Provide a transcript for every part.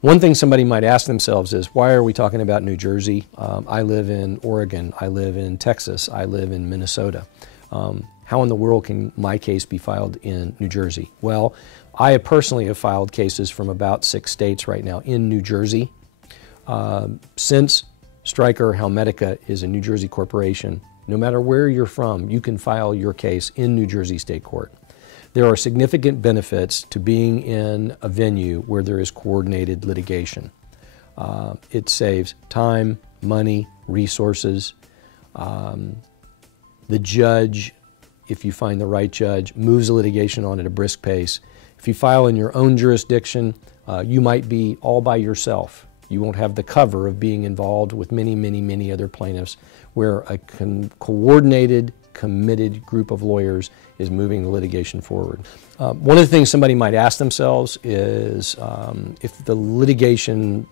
One thing somebody might ask themselves is, why are we talking about New Jersey? I live in Oregon, I live in Texas, I live in Minnesota. How in the world can my case be filed in New Jersey? Well, I personally have filed cases from about 6 states right now in New Jersey. Since Stryker Helmetica is a New Jersey corporation, no matter where you're from, you can file your case in New Jersey State Court. There are significant benefits to being in a venue where there is coordinated litigation. It saves time, money, resources. The judge, if you find the right judge, moves the litigation on at a brisk pace. If you file in your own jurisdiction, you might be all by yourself. You won't have the cover of being involved with many, many, many other plaintiffs, where a coordinated, committed group of lawyers is moving the litigation forward. One of the things somebody might ask themselves is, if the litigation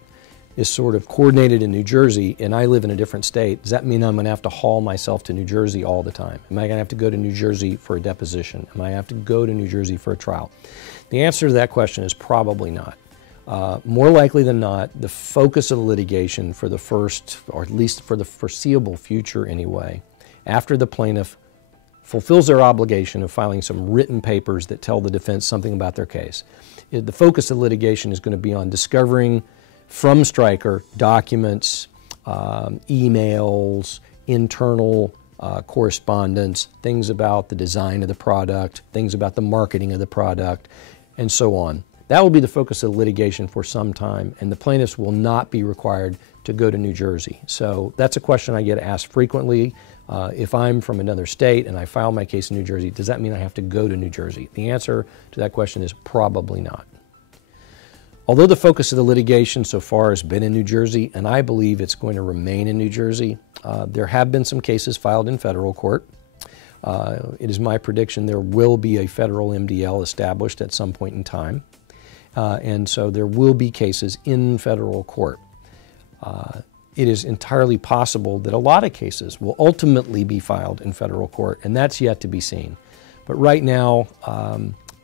is sort of coordinated in New Jersey and I live in a different state, does that mean I'm going to have to haul myself to New Jersey all the time? Am I going to have to go to New Jersey for a deposition? Am I going to have to go to New Jersey for a trial? The answer to that question is probably not. More likely than not, the focus of the litigation for the first, or at least for the foreseeable future anyway, after the plaintiff fulfills their obligation of filing some written papers that tell the defense something about their case, the focus of litigation is going to be on discovering from Stryker documents, emails, internal correspondence, things about the design of the product, things about the marketing of the product, and so on. That will be the focus of the litigation for some time, and the plaintiffs will not be required to go to New Jersey. So that's a question I get asked frequently. If I'm from another state and I file my case in New Jersey, does that mean I have to go to New Jersey? The answer to that question is probably not. Although the focus of the litigation so far has been in New Jersey, and I believe it's going to remain in New Jersey, there have been some cases filed in federal court. It is my prediction there will be a federal MDL established at some point in time. And so there will be cases in federal court. It is entirely possible that a lot of cases will ultimately be filed in federal court, and that's yet to be seen. But right now,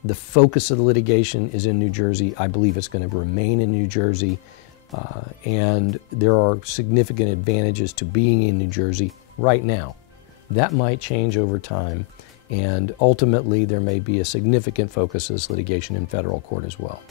the focus of the litigation is in New Jersey. I believe it's going to remain in New Jersey, and there are significant advantages to being in New Jersey right now. That might change over time, and ultimately there may be a significant focus of this litigation in federal court as well.